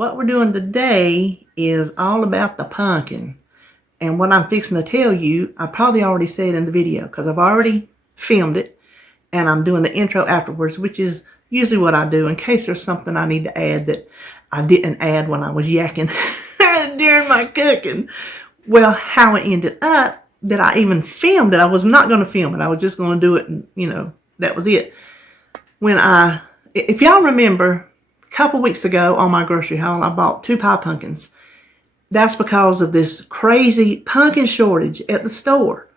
what we're doing today is all about the pumpkin. And what I'm fixing to tell you, I probably already said in the video because I've already filmed it. And I'm doing the intro afterwards, which is usually what I do in case there's something I need to add that I didn't add when I was yakking during my cooking. Well, how it ended up that I even filmed it, I was not going to film it. I was just going to do it and, that was it. If y'all remember, a couple weeks ago on my grocery haul, I bought 2 pie pumpkins. That's because of this crazy pumpkin shortage at the store.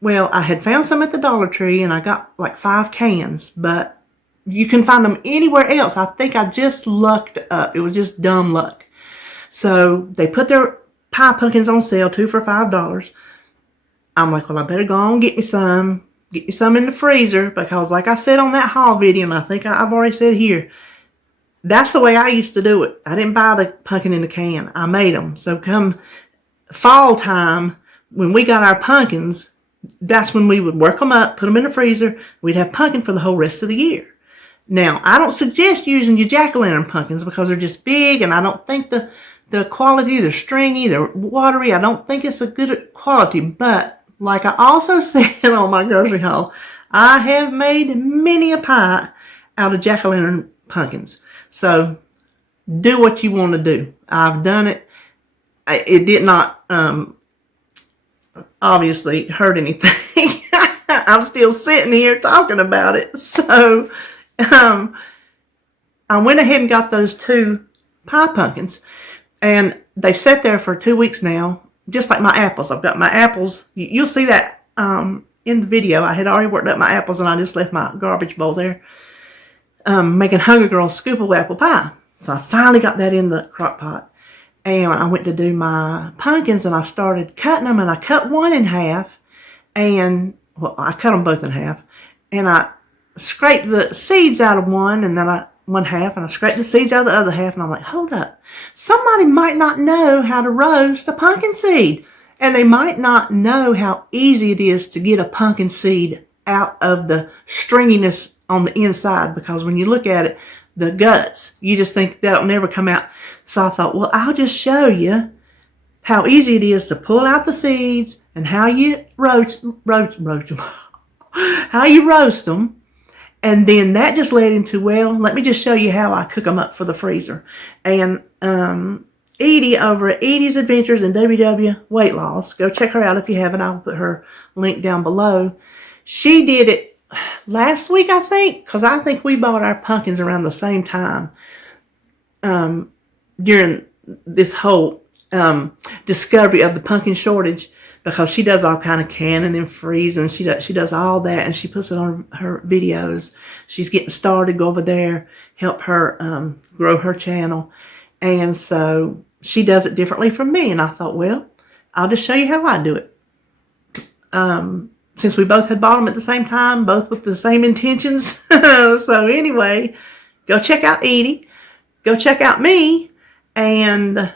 Well, I had found some at the Dollar Tree and I got like 5 cans, but you can find them anywhere else. I think I just lucked up. It was just dumb luck. So they put their pie pumpkins on sale, 2 for $5. I'm like, well, I better go on and get me some in the freezer because like I said on that haul video, and I think I've already said here, that's the way I used to do it. I didn't buy the pumpkin in the can. I made them. So come fall time, when we got our pumpkins, that's when we would work them up, put them in the freezer. We'd have pumpkin for the whole rest of the year. Now, I don't suggest using your jack-o'-lantern pumpkins because they're just big, and I don't think the quality, they're stringy, they're watery. I don't think it's a good quality. But like I also said on my grocery haul, I have made many a pie out of jack-o'-lantern pumpkins. So do what you want to do. I've done it. It did not obviously hurt anything. I'm still sitting here talking about it. So I went ahead and got those 2 pie pumpkins. And they've sat there for 2 weeks now. Just like my apples. I've got my apples. You'll see that in the video. I had already worked up my apples and I just left my garbage bowl there. Making Hungry Girl scoopable apple pie. So I finally got that in the crock pot. And I went to do my pumpkins and I started cutting them, and I cut one in half, and I cut them both in half, and I scraped the seeds out of one, and then one half, and I scraped the seeds out of the other half, and I'm like, hold up, somebody might not know how to roast a pumpkin seed, and they might not know how easy it is to get a pumpkin seed out of the stringiness on the inside, because when you look at it, the guts, you just think that'll never come out. So I thought, well, I'll just show you how easy it is to pull out the seeds and how you roast them, how you roast them. And then that just led into, well, let me just show you how I cook them up for the freezer. And Edie over at Edie's Adventures in WW Weight Loss, go check her out if you haven't. I'll put her link down below. She did it last week, I think, because I think we bought our pumpkins around the same time during this whole discovery of the pumpkin shortage, because she does all kind of canning and freezing. She does all that, and she puts it on her videos. She's getting started. Go over there, help her grow her channel. And so she does it differently from me. And I thought, well, I'll just show you how I do it. Since we both had bought them at the same time, both with the same intentions. So anyway, go check out Edie. Go check out me. And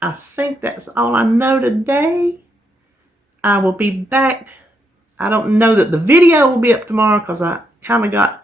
I think that's all I know today. I will be back. I don't know that the video will be up tomorrow because I kind of got,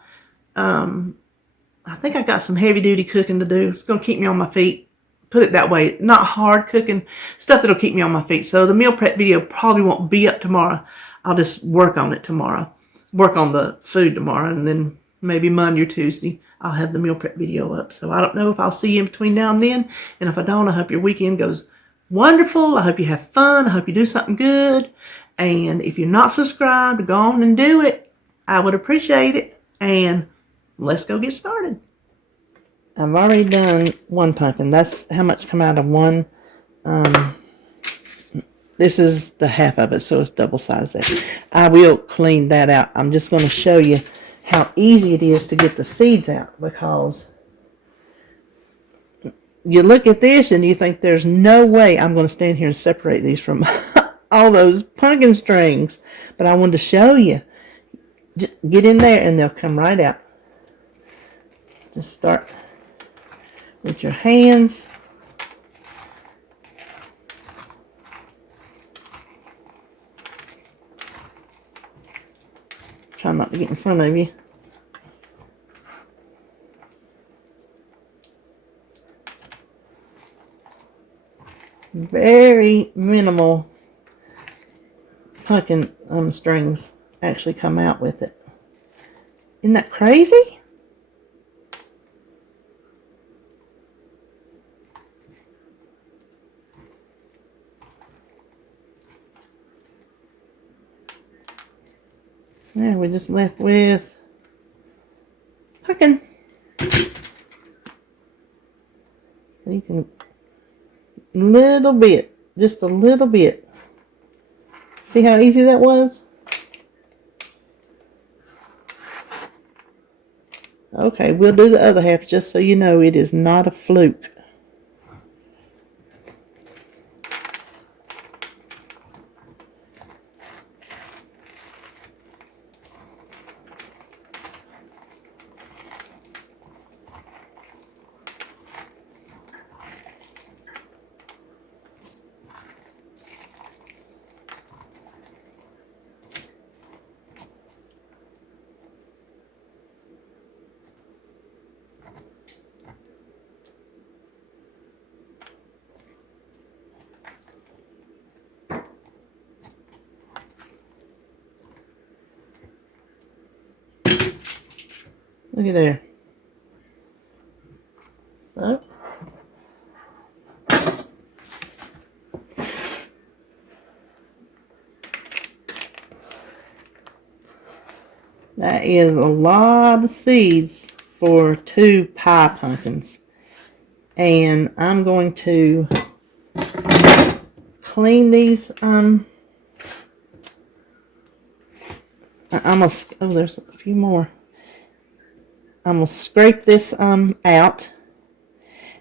I think I got some heavy duty cooking to do. It's going to keep me on my feet. Put it that way. Not hard cooking, stuff that'll keep me on my feet. So the meal prep video probably won't be up tomorrow. I'll just work on it tomorrow. Work on the food tomorrow, and then maybe Monday or Tuesday I'll have the meal prep video up. So I don't know if I'll see you in between now and then. And if I don't, I hope your weekend goes wonderful. I hope you have fun. I hope you do something good. And if you're not subscribed, go on and do it. I would appreciate it. And let's go get started. I've already done one pumpkin. That's how much come out of one. This is the half of it, so it's double sized there. I will clean that out. I'm just going to show you how easy it is to get the seeds out, because you look at this and you think there's no way I'm going to stand here and separate these from all those pumpkin strings. But I wanted to show you. Just get in there and they'll come right out. Just start with your hands. Try not to get in front of you. very minimal pumpkin strings actually come out with it. Isn't that crazy? Now we're just left with pumpkin. You can, little bit, just a little bit. See how easy that was? Okay, we'll do the other half just so you know it is not a fluke. Look at there. So, that is a lot of seeds for 2 pie pumpkins. And I'm going to clean these. Oh, there's a few more. I'm going to scrape this out.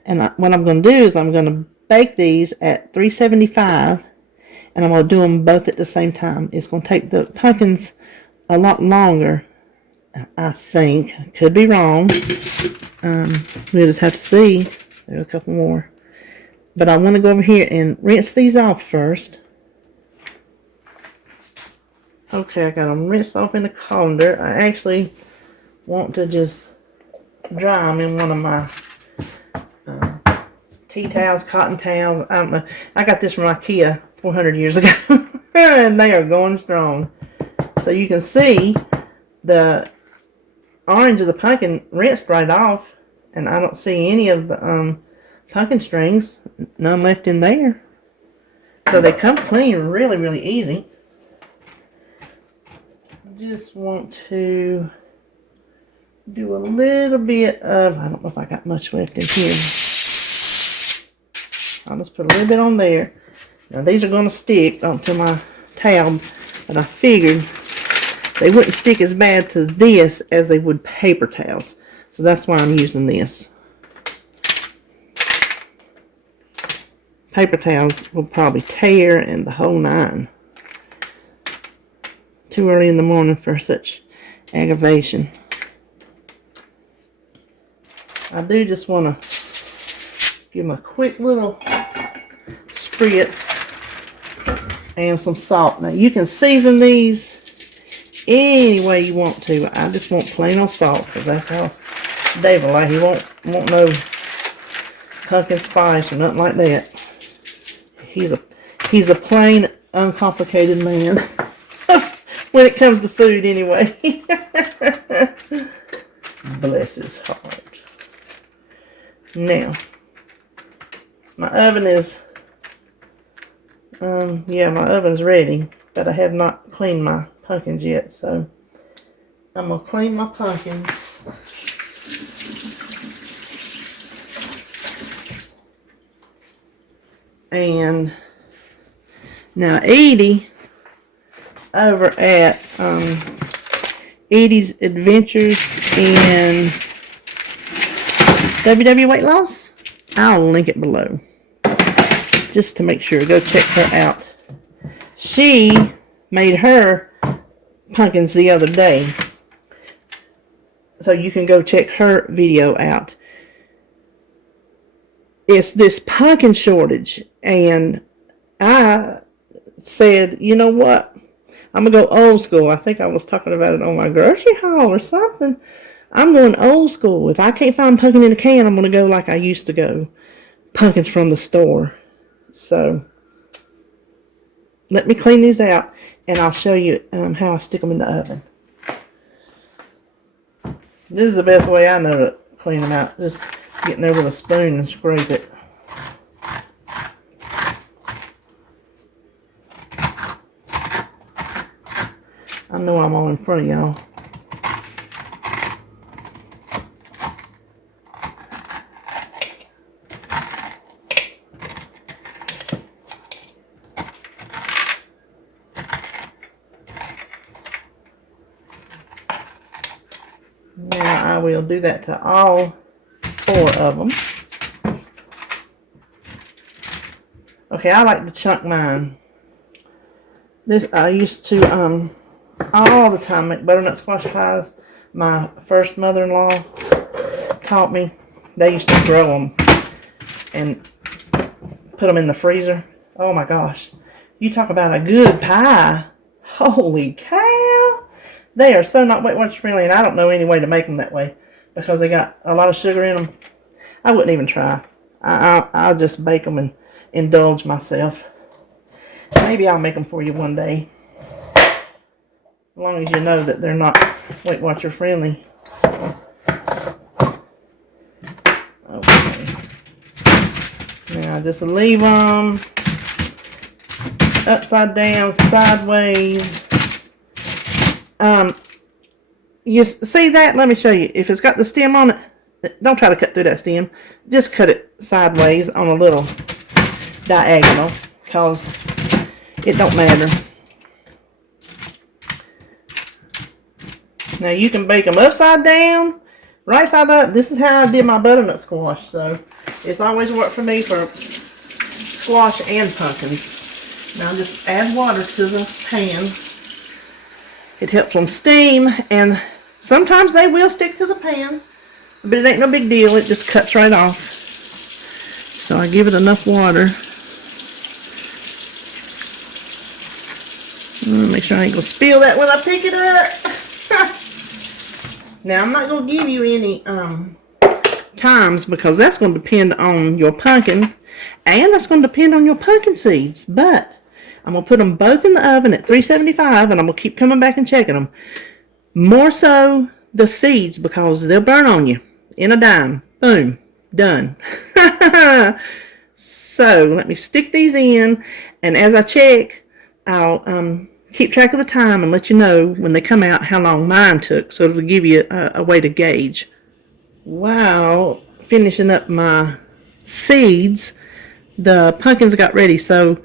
And what I'm going to do is I'm going to bake these at 375. And I'm going to do them both at the same time. It's going to take the pumpkins a lot longer, I think. Could be wrong. We'll just have to see. There's a couple more. But I want to go over here and rinse these off first. Okay, I got them rinsed off in the colander. I actually want to just dry them in one of my tea towels, cotton towels. I don't know. I got this from IKEA 400 years ago. And they are going strong. So you can see the orange of the pumpkin rinsed right off. And I don't see any of the pumpkin strings. None left in there. So they come clean really, really easy. Just want to do a little bit of, I don't know if I got much left in here. I'll just put a little bit on there. Now these are going to stick onto my towel, but I figured they wouldn't stick as bad to this as they would paper towels. So that's why I'm using this. Paper towels will probably tear and the whole nine. Too early in the morning for such aggravation. I do just want to give them a quick little spritz and some salt. Now you can season these any way you want to. I just want plain old salt because that's how David like. He won't no pumpkin spice or nothing like that. He's a plain, uncomplicated man. When it comes to food, anyway. Bless his heart. Now, my oven is, yeah, my oven's ready, but I have not cleaned my pumpkins yet, so I'm going to clean my pumpkins. And now Edie, over at Edie's Adventures in WW Weight Loss, I'll link it below just to make sure. Go check her out. She made her pumpkins the other day, so you can go check her video out. It's this pumpkin shortage, and I said, you know what? I'm going to go old school. I think I was talking about it on my grocery haul or something. I'm going old school. If I can't find pumpkin in a can, I'm going to go like I used to go. Pumpkins from the store. So let me clean these out, and I'll show you how I stick them in the oven. This is the best way I know to clean them out. Just get in there with a spoon and scrape it. I know I'm all in front of y'all. Now I will do that to all 4 of them. Okay, I like to chunk mine. This I used to all the time make butternut squash pies. My first mother-in-law taught me. They used to grow them and put them in the freezer. Oh my gosh, you talk about a good pie! Holy cow! They are so not Weight Watchers friendly, and I don't know any way to make them that way because they got a lot of sugar in them. I wouldn't even try. I'll just bake them and indulge myself. Maybe I'll make them for you one day. As long as you know that they're not Weight Watcher friendly. Okay. Now just leave them upside down, sideways. You see that? Let me show you. If it's got the stem on it, don't try to cut through that stem. Just cut it sideways on a little diagonal, because it don't matter. Now you can bake them upside down, right side up. This is how I did my butternut squash, so it's always worked for me for squash and pumpkins. Now just add water to the pan. It helps them steam, and sometimes they will stick to the pan, but it ain't no big deal. It just cuts right off. So I give it enough water. Make sure I ain't gonna spill that when I pick it up. Now I'm not gonna give you any times, because that's gonna depend on your pumpkin, and that's gonna depend on your pumpkin seeds. But I'm going to put them both in the oven at 375, and I'm going to keep coming back and checking them. More so the seeds, because they'll burn on you in a dime. Boom. Done. So let me stick these in, and as I check, I'll keep track of the time and let you know when they come out how long mine took, so it'll give you a way to gauge. While finishing up my seeds, the pumpkins got ready, so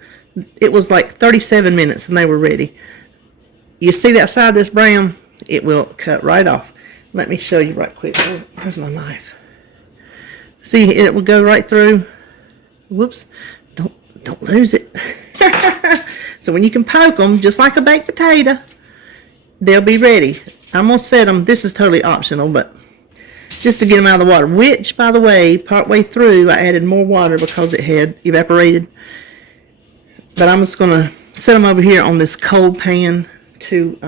it was like 37 minutes and they were ready. You see that side that's brown? It will cut right off. Let me show you right quick. Where's my knife? See, it will go right through. Whoops. Don't lose it. So when you can poke them, just like a baked potato, they'll be ready. I'm going to set them. This is totally optional, but just to get them out of the water. Which, by the way, partway through, I added more water because it had evaporated. But I'm just going to set them over here on this cold pan to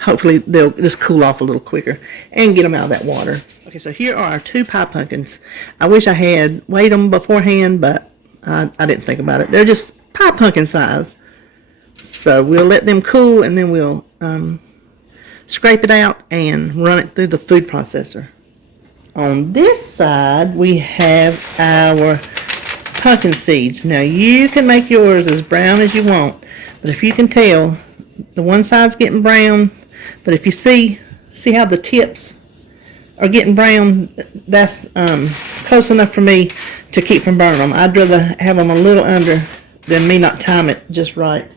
hopefully they'll just cool off a little quicker and get them out of that water. Okay, so here are our 2 pie pumpkins. I wish I had weighed them beforehand, but I didn't think about it. They're just pie pumpkin size. So we'll let them cool, and then we'll scrape it out and run it through the food processor. On this side, we have our pumpkin seeds. Now you can make yours as brown as you want, but if you can tell, the one side's getting brown, but if you see how the tips are getting brown, that's close enough for me to keep from burning them. I'd rather have them a little under than me not time it just right.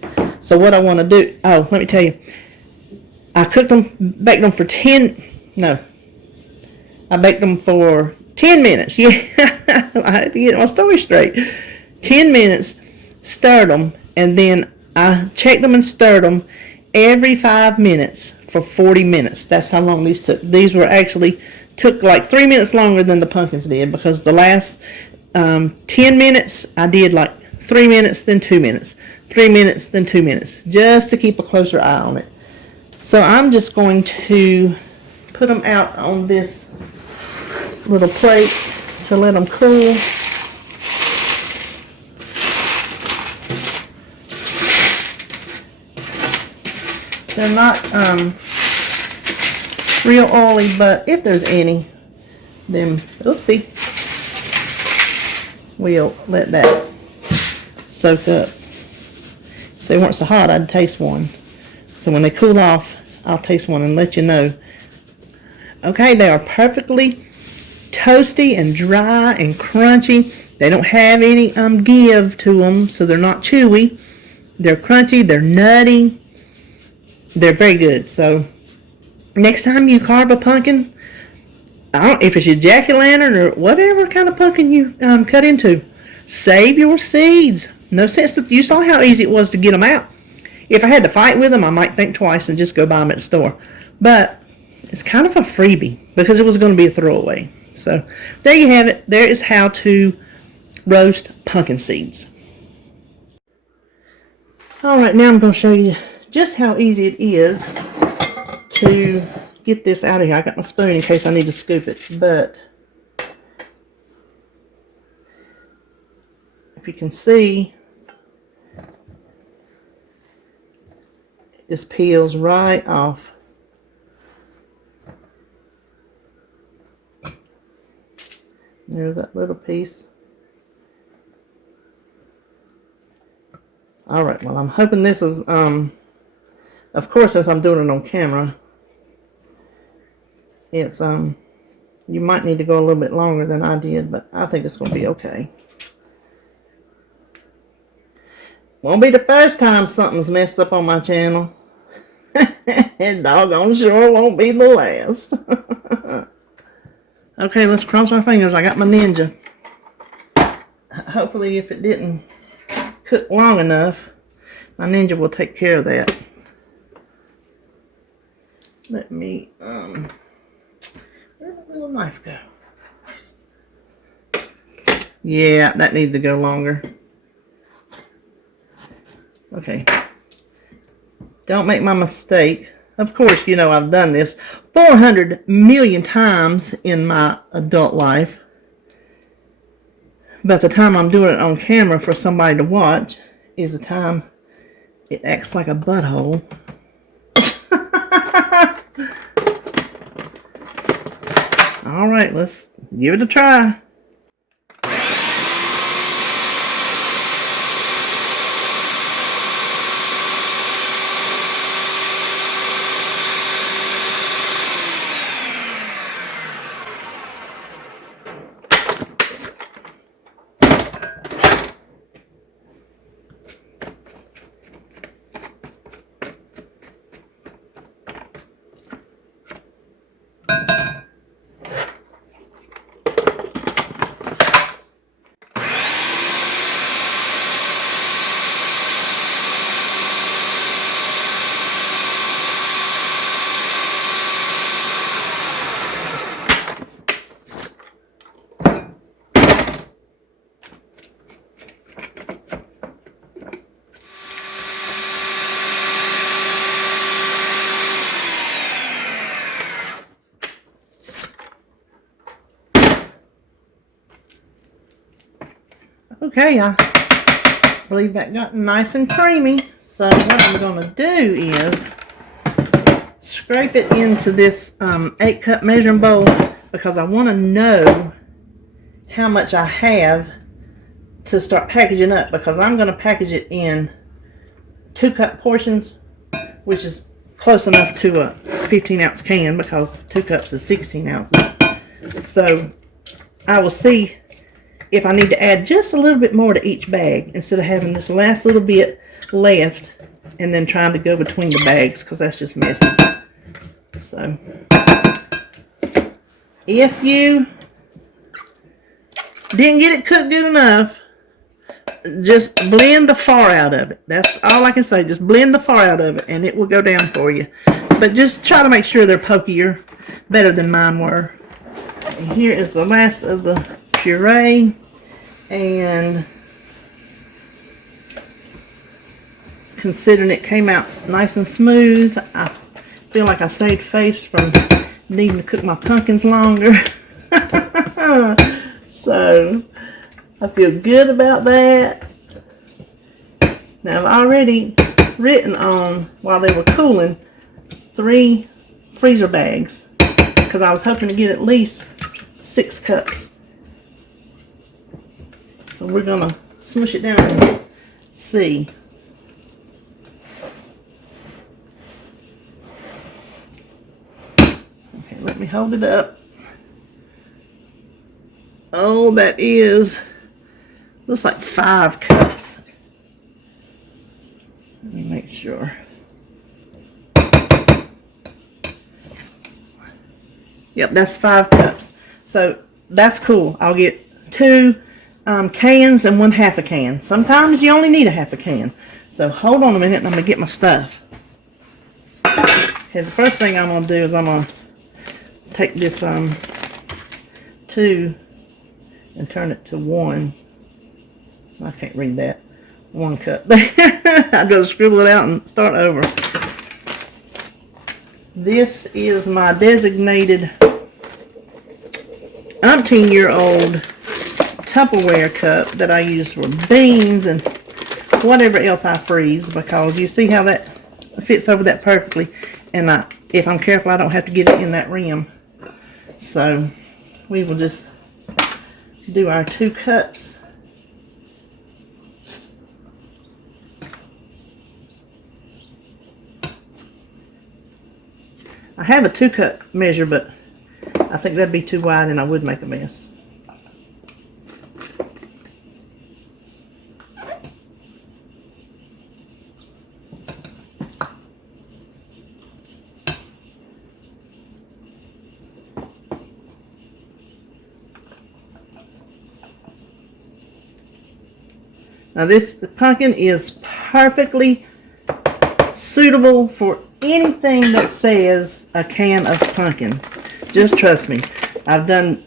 So what I want to do, let me tell you, I baked them for 10 minutes. Yeah, I had to get my story straight. 10 minutes, stirred them, and then I checked them and stirred them every 5 minutes for 40 minutes. That's how long these took. These took like 3 minutes longer than the pumpkins did, because the last 10 minutes I did like 3 minutes, then 2 minutes, 3 minutes, then 2 minutes, just to keep a closer eye on it. So I'm just going to put them out on this little plate to let them cool. They're not real oily, but if there's any, then oopsie, we'll let that soak up. If they weren't so hot, I'd taste one. So when they cool off, I'll taste one and let you know. Okay, they are perfectly toasty and dry and crunchy. They don't have any give to them, so they're not chewy. They're crunchy, they're nutty. They're very good. So next time you carve a pumpkin, I don't if it's your jack-o'-lantern or whatever kind of pumpkin you cut into, save your seeds. No sense that you saw how easy it was to get them out. If I had to fight with them, I might think twice and just go buy them at the store. But it's kind of a freebie because it was going to be a throwaway. So there you have it. There is how to roast pumpkin seeds. Alright, now I'm going to show you just how easy it is to get this out of here. I got my spoon in case I need to scoop it, but if you can see, it just peels right off. There's that little piece. Alright, well I'm hoping this is, of course since I'm doing it on camera, it's, you might need to go a little bit longer than I did, but I think it's going to be okay. Won't be the first time something's messed up on my channel. And doggone sure won't be the last. Okay, let's cross our fingers. I got my Ninja. Hopefully if it didn't cook long enough, my Ninja will take care of that. Let me, where'd that little knife go? Yeah, that needed to go longer. Okay. Don't make my mistake. Of course, you know I've done this 400 million times in my adult life. But the time I'm doing it on camera for somebody to watch is the time it acts like a butthole. Alright, let's give it a try. Okay, I believe that got nice and creamy. So what I'm going to do is scrape it into this 8-cup measuring bowl because I want to know how much I have to start packaging up, because I'm going to package it in 2-cup portions, which is close enough to a 15-ounce can because 2 cups is 16 ounces. So I will see if I need to add just a little bit more to each bag instead of having this last little bit left and then trying to go between the bags, because that's just messy. So if you didn't get it cooked good enough, just blend the far out of it. That's all I can say. Just blend the far out of it and it will go down for you. But just try to make sure they're pokier, better than mine were. And here is the last of the puree, and considering it came out nice and smooth, I feel like I saved face from needing to cook my pumpkins longer. So I feel good about that. Now I've already written on, while they were cooling, 3 freezer bags, because I was hoping to get at least 6 cups. So we're gonna smush it down and see. Okay, let me hold it up. Oh, that looks like 5 cups. Let me make sure. Yep, that's 5 cups. So that's cool. I'll get 2 cans and 1/2 a can. Sometimes you only need a 1/2 a can. So hold on a minute and I'm going to get my stuff. Okay, the first thing I'm going to do is I'm going to take this 2 and turn it to 1. I can't read that. 1 cup there. I've got to scribble it out and start over. This is my designated umpteen-year-old Tupperware cup that I use for beans and whatever else I freeze, because you see how that fits over that perfectly, and if I'm careful I don't have to get it in that rim. So we will just do our 2 cups. I have a 2-cup measure, but I think that'd be too wide and I would make a mess. Now this pumpkin is perfectly suitable for anything that says a can of pumpkin. Just trust me. I've done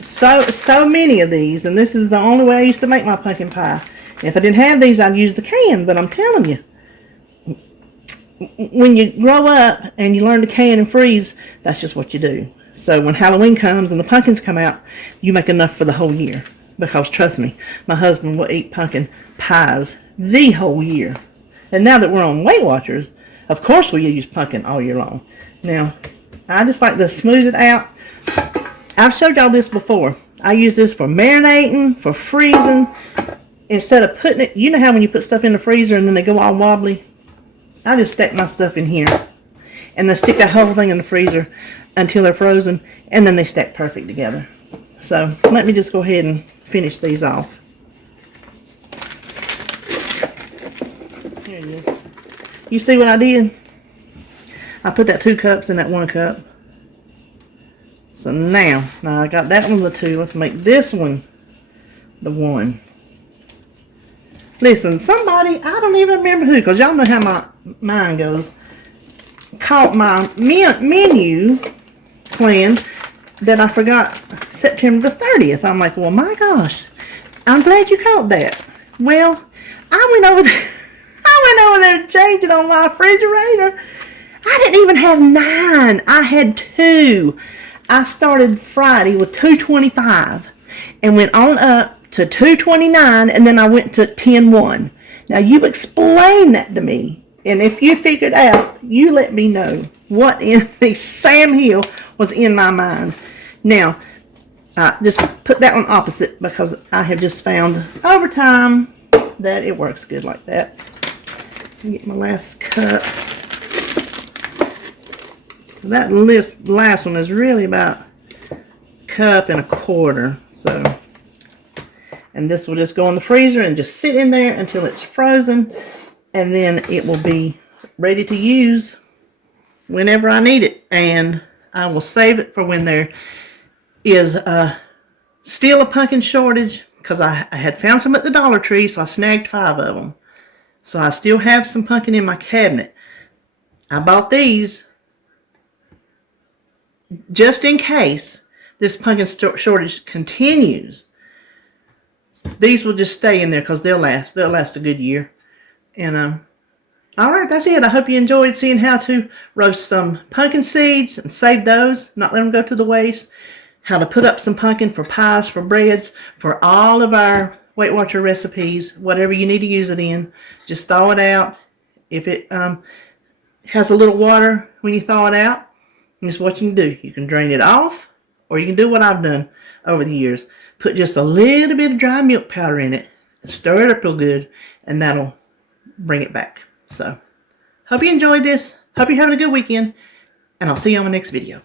so many of these, and this is the only way I used to make my pumpkin pie. If I didn't have these, I'd use the can, but I'm telling you, when you grow up and you learn to can and freeze, that's just what you do. So when Halloween comes and the pumpkins come out, you make enough for the whole year. Because trust me, my husband will eat pumpkin pies the whole year. And now that we're on Weight Watchers, of course we use pumpkin all year long. Now, I just like to smooth it out. I've showed y'all this before. I use this for marinating, for freezing. Instead of putting it, you know how when you put stuff in the freezer and then they go all wobbly? I just stack my stuff in here. And then stick that whole thing in the freezer until they're frozen. And then they stack perfect together. So, let me just go ahead and finish these off. Here it is. You see what I did? I put that 2 cups in that 1 cup. So now I got that one the 2. Let's make this one the 1. Listen, somebody, I don't even remember who, because y'all know how my mind goes, caught my menu plan that I forgot September the 30th. I'm like, well, my gosh, I'm glad you caught that. Well, I went over there to change it on my refrigerator. I didn't even have 9. I had 2. I started Friday with 225 and went on up to 229, and then I went to 10-1. Now, you explain that to me, and if you figured out, you let me know what in the Sam Hill was in my mind. Now, just put that one opposite, because I have just found over time that it works good like that. Get my last cup. So that last one is really about a cup and a quarter. So, and this will just go in the freezer and just sit in there until it's frozen, and then it will be ready to use whenever I need it. And I will save it for when there is still a pumpkin shortage, because I had found some at the Dollar Tree, so I snagged 5 of them. So I still have some pumpkin in my cabinet. I bought these just in case this pumpkin shortage continues. These will just stay in there because they'll last a good year. And all right, that's it. I hope you enjoyed seeing how to roast some pumpkin seeds and save those, not let them go to the waste. How to put up some pumpkin for pies, for breads, for all of our Weight Watcher recipes, whatever you need to use it in. Just thaw it out If it has a little water when you thaw it out, this is what you can do. You can drain it off, or you can do what I've done over the years. Put just a little bit of dry milk powder in it, and stir it up real good, and that'll bring it back. So, hope you enjoyed this. Hope you're having a good weekend, and I'll see you on my next video.